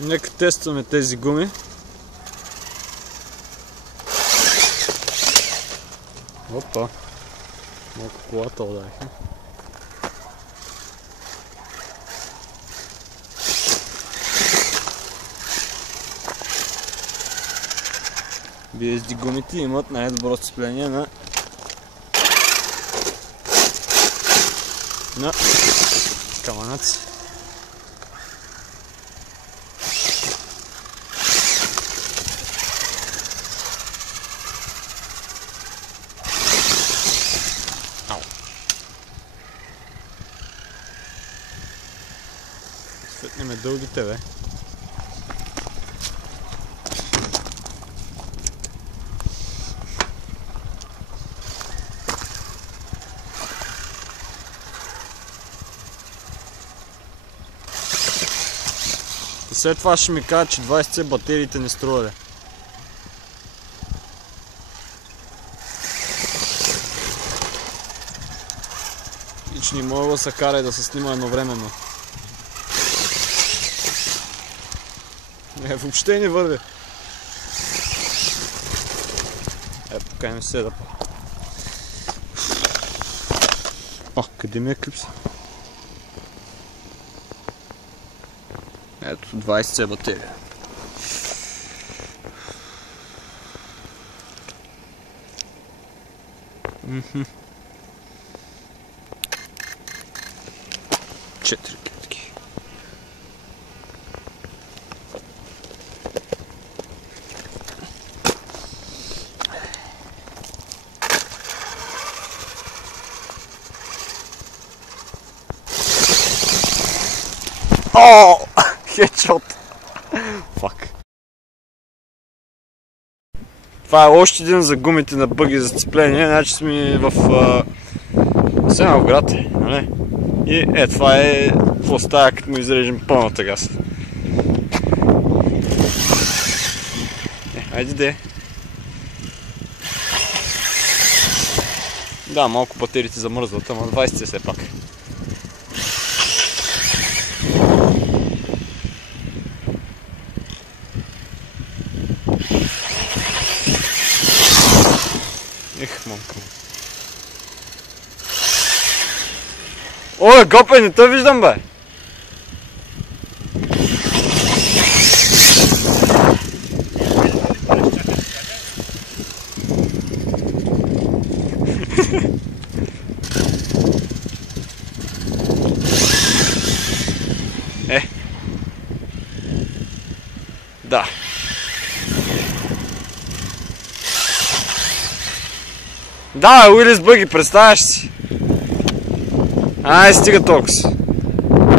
Нека тестваме тези гуми. Опа! Малко колата ударихме. BSD гумите имат най-добро сцепление на камънаци. Светнеме дългите, бе. И след това ще ми кажа, че 20C батериите не стрували. И че не мога да се кара и да се снима едновременно. Въобще не върви. Покажем се да... къде ми е клипса? Ето 20C батерия. Четири клетки. О! Хедшот! Фак. Това е още един за гумите на бъги за сцепление. Значи сме в Асеновград, нали? И това е какво става, като му изрежем пълната газ. Айде де. Да, малко батериите замръзват, ама 20 все пак. Мамка. О, гопе, не те виждам, бе! Да. Да, Уилис Бъги, представяш си? Ай, стига толкова.